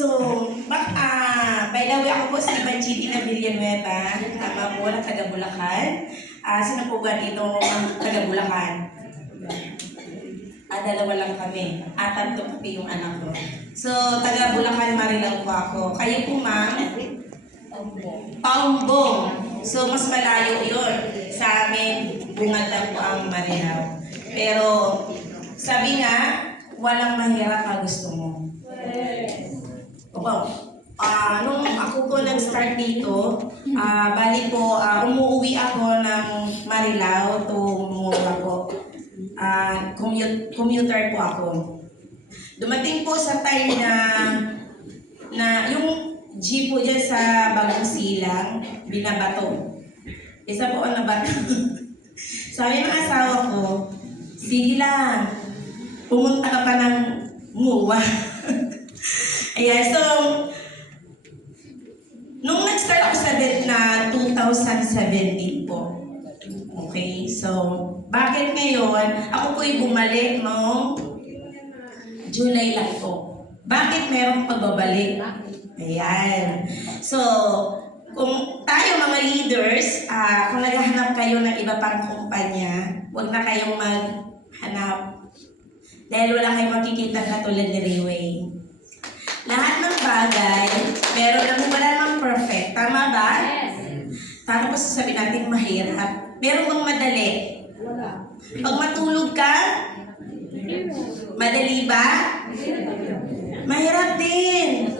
So, by the way, ako po si Panchiti Villanueva. Tama po, ng taga Bulacan. Sino po ba dito ang taga Bulacan? Dalawa lang kami. Tatlo pati yung anak ko. So, taga Bulacan, Marilao po ako. Kayo po, ma'am? Paumbong. So, mas malayo yun. Sa amin, bungad lang po ang Marilao. Pero, sabi nga, walang mahirap na gusto mo. Opo. Nung ako po nag-start dito, bali po, umuwi ako ng Marilao to Mura po. Commuter po ako. Dumating po sa time na yung jeep po dyan sa Bagong Silang, binabato. Isa po ang nabato. Sabi ng asawa ko, sige lang, pumunta ka pa ng MUA. Ayan, so, nung nag-start ako sa na 2017 po. Okay, so, bakit ngayon, ako po'y bumalik noong July lang po. Bakit merong pagbabalik? Ayan. So, kung tayo mga leaders, kung naghahanap kayo ng iba pang kumpanya, huwag na kayong maghanap. Dahil wala kayong makikita na tulad ni Riway. Lahat ng bagay, pero wala namang perfect. Tama ba? Yes. Tapos sasabihin natin mahirap. Meron bang madali? Wala. Pag matulog ka, madali ba? Mahirap din.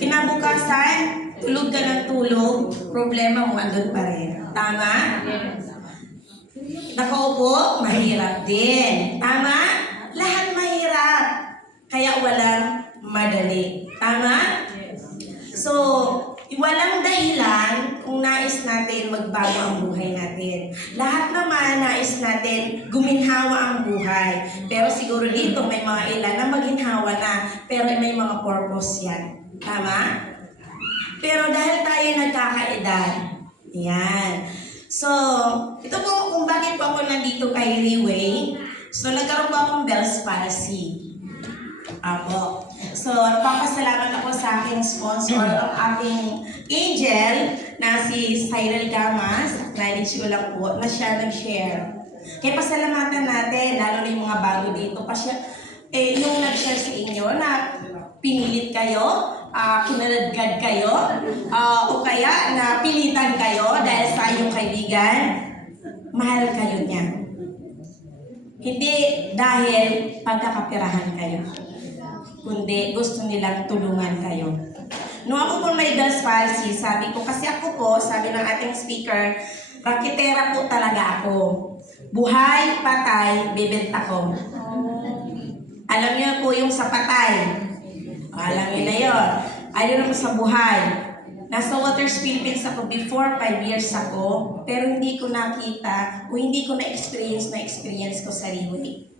Kinabukasan, tulog ka ng tulog, problema mo andun pa rin. Tama? Yes. Nakaupo, mahirap din. Tama? Lahat mahirap. Kaya walang madali. Tama? Yes. So, walang dahilan kung nais natin magbago ang buhay natin. Lahat naman nais natin guminhawa ang buhay. Pero siguro dito may mga ilan na maginhawa na, pero may mga purpose yan. Tama? Pero dahil tayo nagkakaedad, yan. So, ito po kung bakit po ako nandito kay Riway. So, nagkaroon po akong Bell's palsy. Apo. So, papasalamat ako sa aking sponsor, ang aking angel na si Cyril Gamas. Acknowledge ko lang po na siya nag-share. Kaya pasalamatan natin, lalo na yung mga bago dito. Yung nag-share sa inyo na pinilit kayo, kinaladgad kayo, o kaya na pilitan kayo dahil sa iyong kaibigan, mahal kayo niya. Hindi dahil pagkakapirahan kayo, kundi gusto nilang tulungan kayo. Nung ako po may Bell's palsy, sabi ko, kasi ako po, sabi ng ating speaker, raketera po talaga ako. Buhay, patay, bibenta ko. Alam niyo po yung sa patay. Alam niyo na yun. Ayun naman sa buhay. Nasa Waters Philippines ako before, 5 years ako, pero hindi ko nakita o hindi ko na-experience ko sa Riway.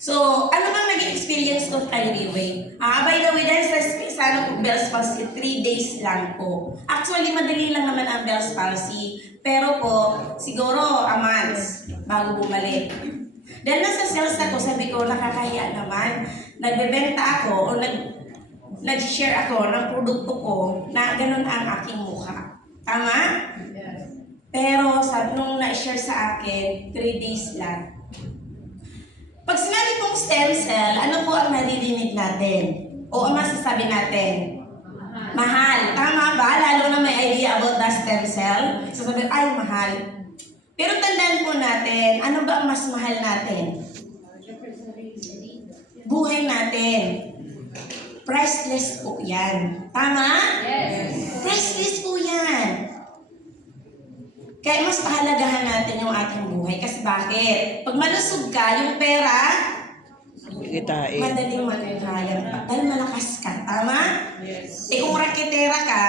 So, ano bang naging experience ko kay Riway? By the way, dahil sa Bell's palsy, 3 days lang po. Actually, madali lang naman ang Bell's palsy. Pero po, siguro a month bago bumalik. Dahil nasa sales ako, sabi ko, nakakahiya naman. Nagbebenta ako o nag-share ako ng produkto ko na ganun ang aking mukha. Tama? Yes. Pero sabi nung na-share sa akin, 3 days lang. Pag sinabi pong stem cell, ano po ang naririnig natin? O ang masasabi natin? Mahal. Tama ba? Lalo na may idea about the stem cell. Sasabihin, ay, mahal. Pero tandaan po natin, ano ba ang mas mahal natin? Buhay natin. Priceless po yan. Tama? Yes. Priceless po yan. Kaya mas pahalagahan natin yung ating buhay. Kasi bakit? Pag malusog ka, yung pera, madaling mangyayang. Dahil malakas ka. Tama? Yes. Kung raketera ka,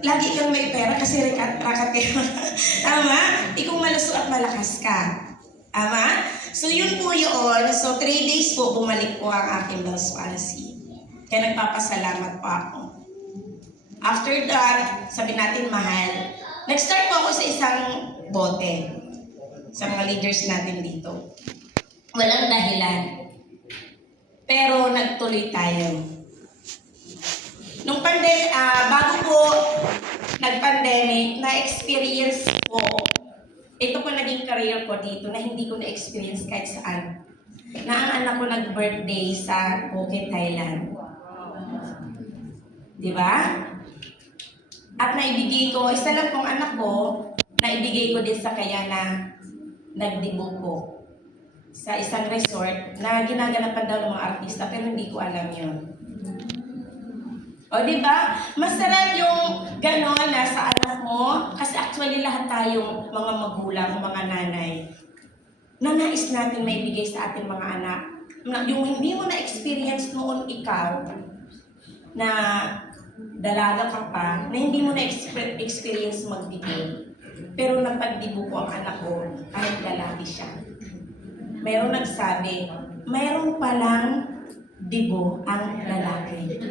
lagi kang may pera kasi raketera. Tama? Kung malusog at malakas ka. Tama? So yun po yun. So 3 days po, bumalik po ang aking Bell's palsy. Kaya nagpapasalamat po ako. After that, sabi natin mahal. Nag-start po ako sa isang bote sa mga leaders natin dito. Walang dahilan. Pero nagtuloy tayo. Nung bago po nag-pandemic, na-experience ko, ito po naging career ko dito na hindi ko na-experience kahit saan. Na ang anak ko nag-birthday sa Phuket, Thailand. Di ba? At naibigay ko, isa lang pong anak ko, naibigay ko din sa kanya na nagdibo ko sa isang resort na ginaganapan daw ng mga artista pero hindi ko alam yun. O di ba? Masarap yung gano'n na sa anak mo kasi actually lahat tayong mga magulang, mga nanay na nais natin maibigay sa ating mga anak. Yung hindi mo na-experience noon ikaw na dalaga ka pa, na hindi mo na-experience magdibo. Pero napagdibo ko ang anak ko kahit lalaki siya. Mayroong nagsabi, mayroong palang dibo ang lalaki.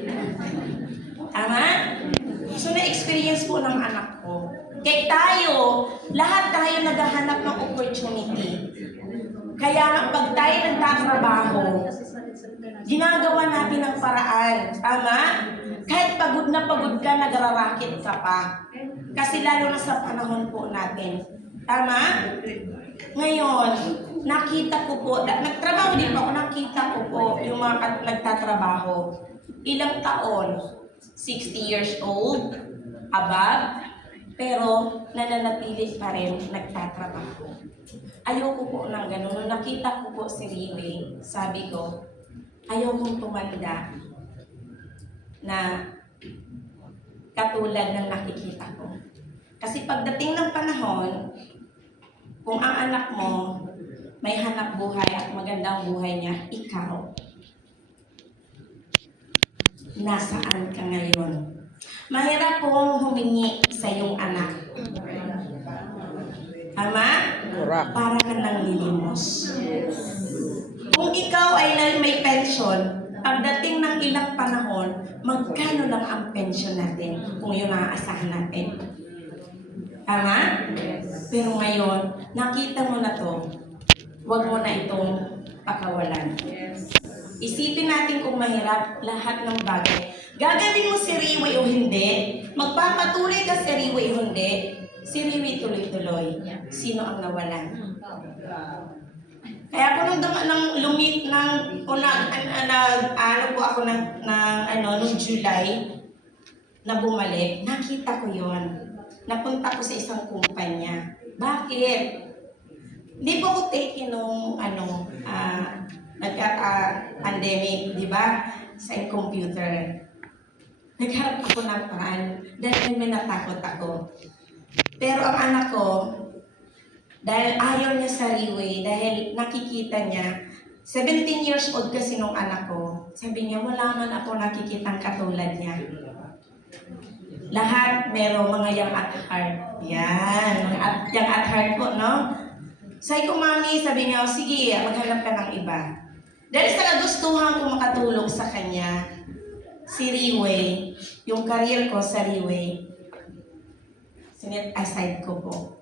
Tama? So, na-experience po ng anak ko. Kaya tayo, lahat tayo naghahanap ng opportunity. Kaya nga, pag tayo nagtatrabaho, ginagawa natin ang paraan. Tama? Kahit pagod na pagod ka, nagrarakit ka pa. Kasi lalo na sa panahon po natin. Tama? Ngayon, nakita ko po, nagtrabaho din po ako, nakita ko po yung mga nagtatrabaho. Ilang taon? 60 years old, above, pero nananatili pa rin nagtatrabaho. Ayoko po ng ganun. Nung nakita ko po si Riwe, sabi ko, ayokong tumanda na katulad ng nakikita ko. Kasi pagdating ng panahon, kung ang anak mo may hanap buhay at magandang buhay niya, ikaw, nasaan ka ngayon? Mahirap pong humingi sa iyong anak. Tama? Para ka nang lilimos. Kung ikaw ay may pension, pagdating ng ilang panahon, magkano lang ang pension natin kung yun ang aasahan natin? Tama? Pero ngayon, nakita mo na to, huwag mo na itong pakawalan. Isipin natin kung mahirap lahat ng bagay. Gagawin mo si Riwe o hindi, magpapatuloy ka si Riwe o hindi, si Riwe tuloy-tuloy. Sino ang nawalan? Kaya ako nung lumit ng, nung July, na bumalik, nakita ko yon. Napunta ko sa isang kumpanya. Bakit? Hindi po ako take nung pandemic, di ba? Sa computer. Nagharap ako ng paraan dahil may natakot ako. Pero ang anak ko, dahil ayaw niya sa Riwe, dahil nakikita niya, 17 years old kasi nung anak ko, sabi niya, wala man ako nakikitang katulad niya. Lahat merong mga young at heart. Yan, young at heart po, no? Sabi ko, mami, sabi niya, sige, maghanap ka ng iba. Dahil sa kagustuhan ko makatulong sa kanya, si Riwe, yung career ko sa Riwe, sinet aside ko po.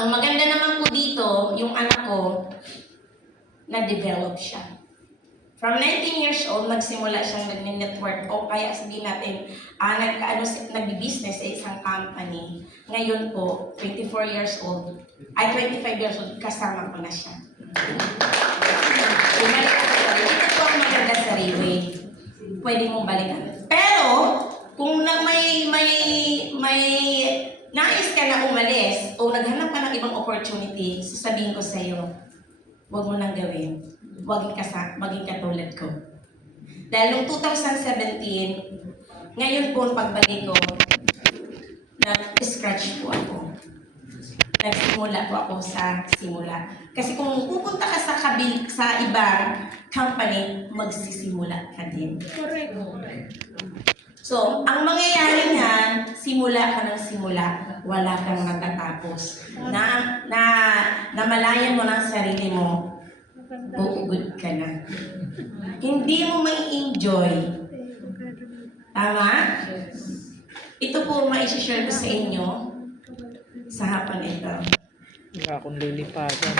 Ang maganda naman po dito, yung anak ko, na-develop siya. From 19 years old, magsimula siyang nag-network o kaya sabihin natin, nag-business sa isang company. Ngayon po, 24 years old, 25 years old, kasama ko na siya. Bumalik ako sa Riwe. Ito po ang maganda sa Riwe. Pwede mong balikan. Pero, kung may nais ka na umalis o naghanap ka ng ibang opportunity, sasabihin ko sa iyo, huwag mo nang gawin. Huwag maging katulad ko. Dahil noong 2017, ngayon po pagbalik ko, nag-scratch po ako. Nagsimula po ako sa simula. Kasi kung pupunta ka sa ibang company, magsisimula ka din. Correct. So, ang mangyayari niyan, simula ka ng simula, wala kang matatapos. Namalayan mo ng sarili mo, buugod ka na. Hindi mo may enjoy. Tama? Ito po mai-share ko sa inyo sa hapon ito. Wala akong lilipagan.